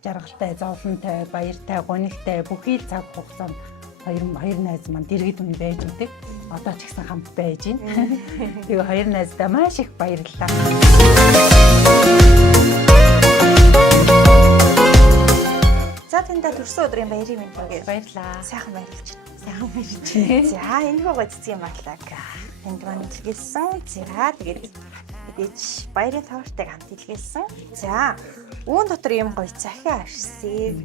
жаргалтай, зовлонтой, баяртай, гонигтай бүхий л цаг хугацаанд хоёр найз маань дэргэд үнэ байж идэг. Одоо ч гэсэн хамт байж байна. Тэгээ хоёр найздаа маш их баярлалаа. За тэндээ төрсөн өдрийн баярын мэнд хүргэе. Баярлалаа. Сайхан баярлаж байна. Сайхан баярлж байна. За энэ гоо цэцгийн батлаг. Энд маань илгээсэн. За тэгээд мэдээж баярын тавартайг хамт илгээсэн. За үүн дотор юм гоё захиа ашигсан.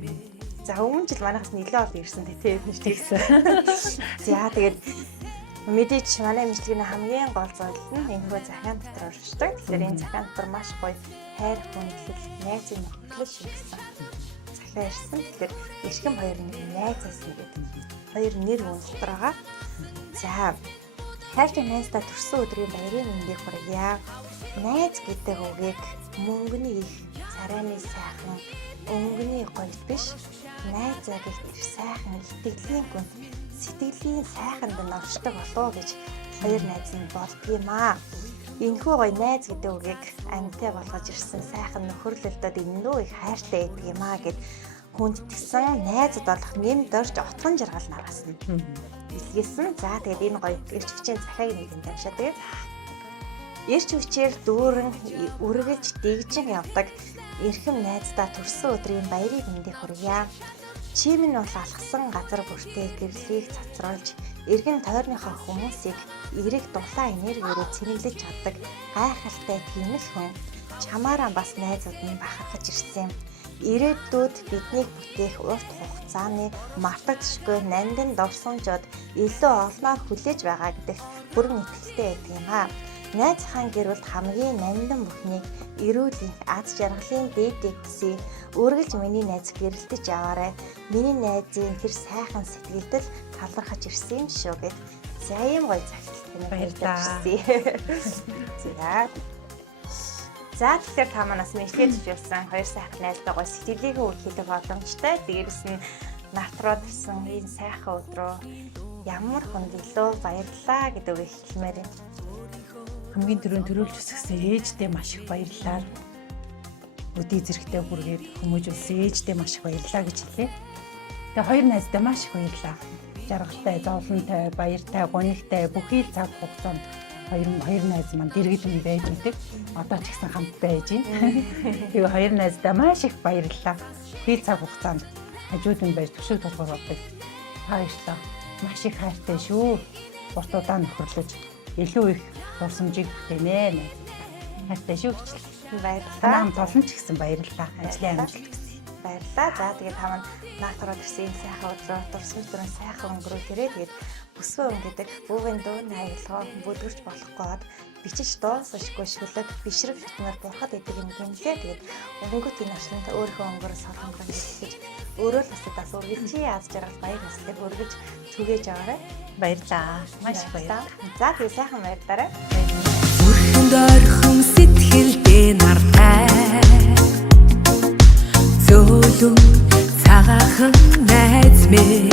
За өмнө жил манайхаас нэлээд олон ирсэн тийм нэгсэн. За тэгээд мэдээж манай мэдлэгийн хамгийн гол зорилго нь энэ гоо захиан дотор оршдог. Тэгэхээр энэ захиан дотор маш гоё хайр хүндлэл, найзын нөхөрлөл шигсэн. Захиа ирсэн. Тэгэхээр эрхэм хоёр найзаас нэгэд хоёр нэр хүн дотор байгаа. За хайртай найздаа төрсөн өдрийн баярын мэндийг хүргье. Найз гэдэг үгийг мөнгөний их, царайны сайхан, өнгөний гоё биш, найзаа гэх тэр сайхан итгэлийн гүн, сэтгэлийн сайханд нь оршдог болов гэж хоёр найз нь болдгиймээ. Энэхүү гоё найз гэдэг үгийг амьтаа болгож ирсэн сайхан нөхөрлөлтөд энэндөө их хайртай байдаг юм аа гэд хүндэтгсэн найзууд болох нэм дорж отгон жаргал нараас нь илгээсэн. За тэгээд энэ гоё эрч хүчийн захиаг нэгэн тавьшаа. Тэгээд эрч хүчээр дүүрэн үргэлж дэгжин явдаг эрхэм найздаа төрсөн өдрийн баярын мэндийг хүргье. Чи минь бол алхсан газар бүртээ гэрлийг цацруулж эргэн тойрныхоо хүмүүсийг эрэг дулаан энергиээр цэнэглэж чаддаг гайхалтай тийм л хүн. Чамаараа бас найзууд минь бахархаж ирсэн. Ирээдүйд биднийг бүтээх урт хугацааны мартагдшгүй нандин дурсамжууд илүү олноор хүлээж байгаа гэдэгт бүрэн итгэлтэй байдаг юм аа. Найзхан гэрэлд хамгийн нандин бүхнийг эрүүлийн аз жаргалын дээдийг хүсье. Үргэлж миний найз гэрэлтэж яваарай. Миний найзын тэр сайхан сэтгэлдэл талархаж ирсэн юм шүү гэд. За ийм гоё цагттай баярлалаа. За тэгэхээр та манаас мэдлэгч явсан хоёр сайхан найзтайгаа сэтгэлийг үлдэх боломжтой. Дээрээс нь нартраад ирсэн энэ сайхан өдрөө ямар хүндлээ баярлалаа гэдэг үг хэлмээр юм. Хамгийн түрүүнд төрүүлж өсгсөн ээждээ маш их баярлалаа. Өдий зэрэгтэй бүргээд хүмүүжүүлсэн ээждээ маш их баярлалаа гэж хэлээ. Тэгээ хоёр найздаа маш их баярлалаа. Жаргалтай, зовлонтой, баяртай, гонигтай бүхий л цаг хугацаанд хоёр найз маань дэргэд үнэ байж идэг. Одоо ч гэсэн хамт байж байна. Тэгээ хоёр найздаа маш их баярлалаа. Бүхий цаг хугацаанд хажууд нь байж төшөг толгоор авдаг. Баярлалаа. Маш их хайртай шүү. Урт удаан нөхөрлөж илүү их дурсамжийг бүтээнэ. Хайртай шүү гэж. Баярлалаа. Хамт олон ч гэсэн баярлалаа. Ажлын амжилт хүсье. Баярлалаа. За тэгээд та маань наатраад ирсэн энэ сайхан өдрөө дурсамж дөрөв сайхан өнгөрүүлээрэй. Тэгээд бүсгүй өнгөдөг бүүгийн дүүн аялгаа бүдгэрч болохгүйд бичиж дуусахгүй шүлэг бишрэг шатнаар бурхад идэг юм гэнлээ. Тэгээд өнгөт энэ орчинд өөрийнхөө өнгөөр солонгор хэлж өөрөө л бас үргэлжи аз жаргал баяр хөслөг өргөж түгээж аваарай. Баярлалаа. Маш их баярлалаа. За тэгээд сайхан баярлалаа. Бүрхэнд орхон сэтгэлдээ нартай зөөлөн цагаахан найз минь